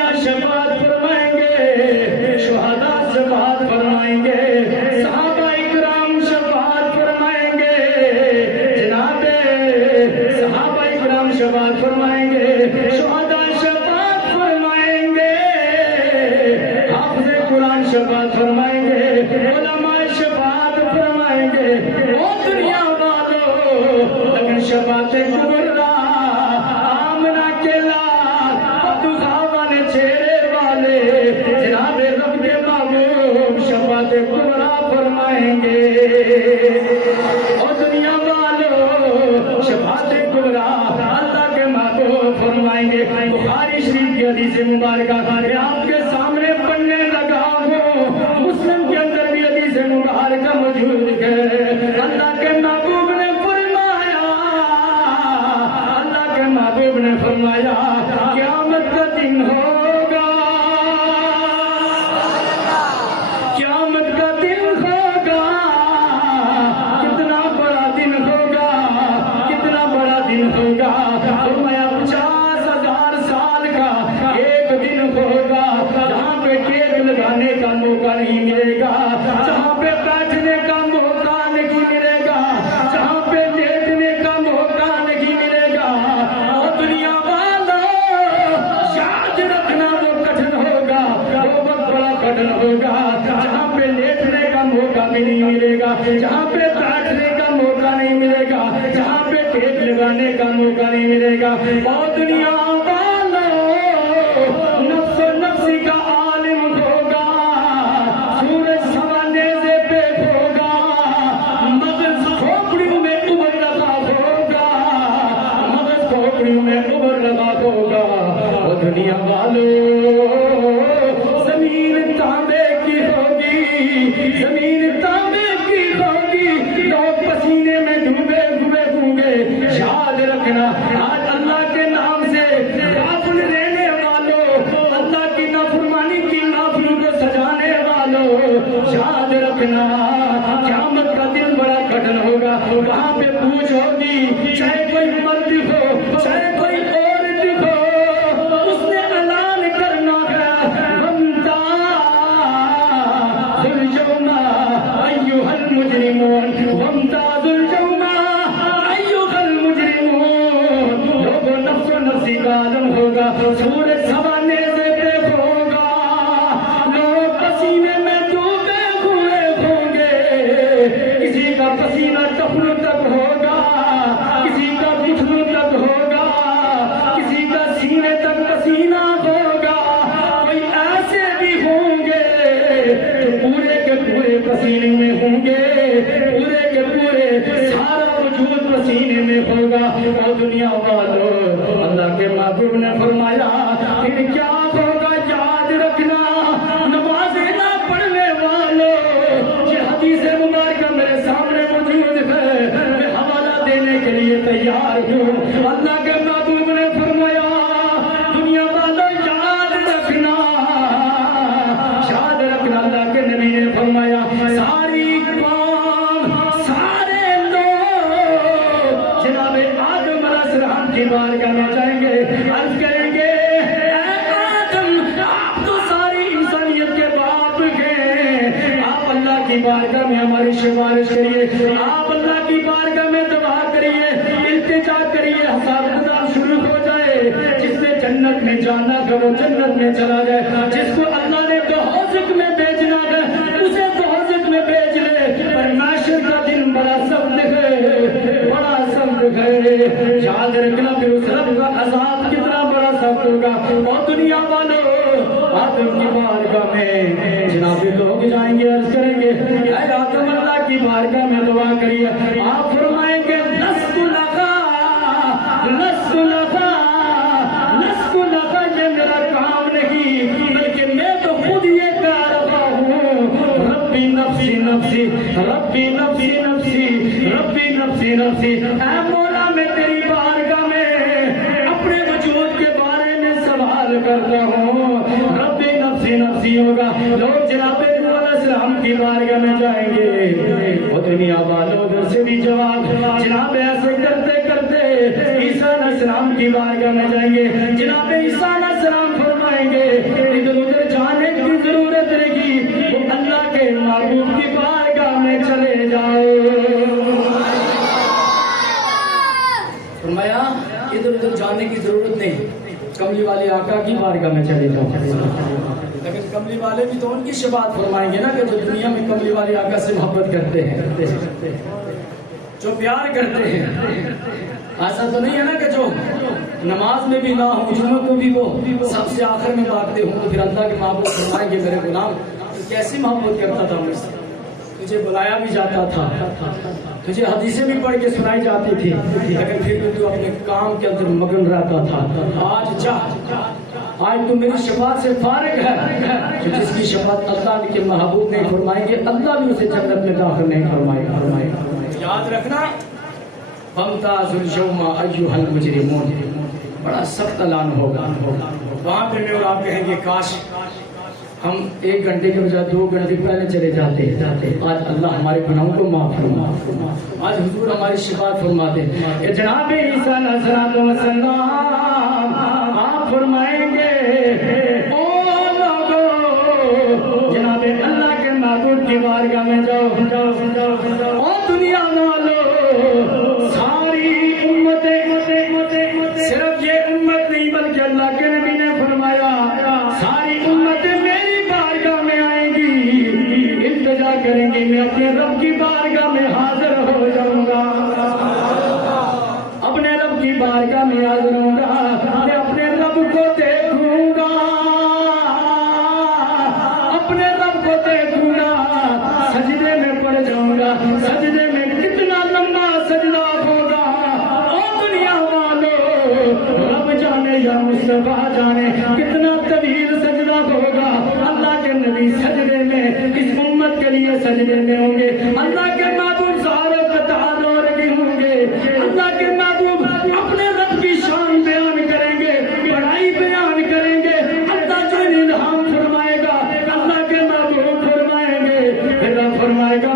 انبیاء شفاعت فرمائیں گے، شہداء شفاعت فرمائیں گے، صحابہ اکرام شفاعت فرمائیں گے، جناب صحابہ اکرام شفاعت فرمائیں گے، شہداء شفاعت فرمائیں گے، حافظ قرآن شفاعت فرمائیں گے، علماء شفاعت فرمائیں گے، او دنیا والوں لیکن شفاعت کبریٰ آمنہ کے لال فتوحہ والے چہرے والے جناب رب کے محبوب شفاعت کبریٰ فرمائیں گے، او دنیا والوں شفاعت کبریٰ اللہ کے محبوب فرمائیں گے۔ بخاری شریف کی حدیث مبارکہ میں آپ کے سامنے پڑھنے لگا ہوں، مسلم کے اندر بھی حدیث مبارکہ موجود ہے۔ اللہ کے محبوب نے فرمایا، اللہ کے محبوب نے فرمایا قیامت کا دن ہوگا، قیامت کا دن ہوگا، کتنا بڑا دن ہوگا، کتنا بڑا دن ہوگا، فرمایا 50,000 سال کا ایک دن ہوگا، جہاں پہ ٹیک لگانے کا موقع نہیں ملے گا، جہاں پہ بیٹھنے کا موقع نہیں ملے گا، جہاں پہ لیٹنے کا موقع نہیں ملے گا۔ اور دنیا والوں یاد رکھنا وہ کٹھن ہوگا، وہ وقت بڑا کٹھن ہوگا، جہاں پہ لیٹنے کا موقع بھی نہیں ملے گا، جہاں پہ بیٹھنے کا موقع نہیں ملے گا، جہاں پہ ٹیک لگانے کا موقع نہیں ملے گا۔ اور دنیا والوں نفس و نفسی کا عالم ہوگا، سورج سوا نیزے پہ ہوگا، مغز کھوپڑیوں میں ابھر رہا ہوگا، مغز کھوپڑیوں میں ابھر رہا ہوگا۔ اور دنیا والوں زمین تانبے کی ہوگی، زمین تانبے کی ہوگی، لوگ پسینے میں ڈوبے ہوئے ہوں گے۔ یاد رکھنا آج اللہ کے نام سے غافل رہنے والوں، اللہ کی نافرمانی کی محفلوں کو سجانے والوں، یاد رکھنا قیامت کا دن بڑا کٹھن ہوگا۔ وہاں پہ پوچھ ہوگی، چاہے کوئی مرد ہو چاہے کوئی عورت ہو، اس نے اعلان کرنا ہے وامتازوا اليوم أيها المجرمون، وامتازوا اليوم أيها المجرمون۔ لوگوں نفس و نفسی کا عالم ہوگا، سورج سوا نیزے پہ ہوگا، لوگ پسینے میں ڈوبے ہوئے ہوں گے، کسی کا پسینہ ٹخنوں تک ہوگا، کسی کا گھٹنوں تک ہوگا، کسی کا سینے تک پسینہ ہوگا، کوئی ایسے بھی ہوں گے جو پورے کے پورے پسینے میں ہوں گے، پورے کے پورے سارا وجود پسینے میں ہوگا۔ اور دنیا والوں اللہ کے محبوب نے فرمایا پھر کیا ہوگا، یاد رکھنا نمازیں نہ پڑھنے والوں، یہ حدیث مبارکہ میرے سامنے موجود ہے، میں حوالہ دینے کے لیے تیار ہوں۔ اللہ کے محبوب نے فرمایا دنیا والوں یاد رکھنا، یاد رکھنا، اللہ کے نبی نے فرمایا ساری قوم سارے لوگ جناب آدم علیہ السلام کی بارگاہ میں جائیں گے، عرض کریں گے اے آدم آپ تو ساری انسانیت کے باپ ہیں، آپ اللہ کی بارگاہ میں ہماری سفارش کریے، آپ اللہ کی بارگاہ میں دعا کریے، التجا کریے، حساب کتاب شروع ہو جائے۔ جس نے جنت میں جانا تھا وہ جنت میں چلا جائے، جس کو اللہ نے دوزخ میں بھیجنا ہے اسے دوزخ میں بھیج لے۔ پر معاشر کا دن بڑا سخت ہے، بڑا سخت ہے، یاد رکھنا پھر اس رب کا عذاب کتنا بڑا سخت ہوگا۔ اور دنیا والوں آدم کی بارگاہ میں جناب لوگ جائیں گے، عرض کریں گے اے آدم اللہ کی بارگاہ میں دعا کریے، آپ فرمائیں گے نسک لگا نسک لگا نسک لگا، یہ میرا کام نہیں بلکہ میں تو خود یہ کہہ رہا ہوں ربی نفسی نفسی ربی نفسی نفسی ربی نفسی نفسی۔ اے مولا میں تیری بارگاہ میں اپنے وجود کے بارے میں سوال کرتا ہوں، ربی نفسی نفسی ہوگا۔ لوگ جناب نوح علیہ السلام کی بارگاہ میں جائیں گے، وہ دنیا والوں ادھر سے بھی جواب جناب ایسے کرتے کرتے عیسیٰ علیہ السلام کی بارگاہ میں جائیں گے، جناب عیسیٰ علیہ السلام فرمائیں گے والے آقا کی بارگاہ میں چلے جاؤ. لیکن کملی والے بھی تو ان کی شفاعت فرمائیں گے نا کہ جو دنیا میں کملی والے آقا سے محبت کرتے ہیں، جو پیار کرتے ہیں. ایسا تو نہیں ہے نا کہ جو نماز میں بھی نہ ہوں، جنہوں کو بھی وہ سب سے آخر میں مانگتے ہوں، تو پھر اللہ کے محبت فرمائیں گے میرے غلام تو کیسی محبت کرتا تھا مجھ سے، تجھے بلایا بھی جاتا تھا، تجھے حدیثیں بھی پڑھ کے سنائی جاتی تھی، لیکن پھر بھی تو اپنے کام کے اندر مگن رہتا تھا. آج آج تو میری شفاعت سے فارغ ہے، کہ جس کی شفاعت اللہ کے محبوب نہیں فرمائیں گے اللہ بھی اسے جنت میں داخل نہیں فرمائے گا. یاد رکھنا فامتازوا اليوم ایھا المجرمون، بڑا سخت اعلان ہوگا. وہاں پہ میں اور آپ کہیں گے کاش ہم 1 گھنٹے کے بجائے 2 گھنٹے پہلے چلے جاتے. آج اللہ ہمارے گناہوں کو معاف فرما، آج حضور ہماری شفاعت فرماتے کہ جناب عیسیٰ علیہ الصلوۃ والسلام آپ فرمائیں گے او لوگو جناب اللہ کے معبود کی بارگاہ میں جاؤ. او دنیا والو ساری امتیں، صرف یہ امت نہیں بلکہ اللہ کے نبی نے فرمایا ساری امتیں میری بارگاہ میں آئیں گی، التجا کریں گی میں اپنے رب کی بارگاہ میں حاضر ہو جاؤں گا، اپنے رب کی بارگاہ میں حاضر ہوں گا، میں اپنے رب کو دیکھوں گا، اپنے رب کو دیکھوں گا، سجدے میں پڑ جاؤں گا. سجدے میں کتنا لمبا سجدہ ہوگا او دنیا والو، رب جانے یا مصطفیٰ جانے کتنا طویل سجدہ ہوگا. اللہ کے نبی سجدے میں اس امت کے لیے سجدے میں ہوں گے، اللہ کے محبوب سارے قطار ہو رہے ہوں گے، اللہ کے محبوب اپنے رب کی شان بیان کریں گے، بڑائی بیان کریں گے. اللہ جو الہام فرمائے گا اللہ کے محبوب فرمائیں گے، اللہ فرمائے گا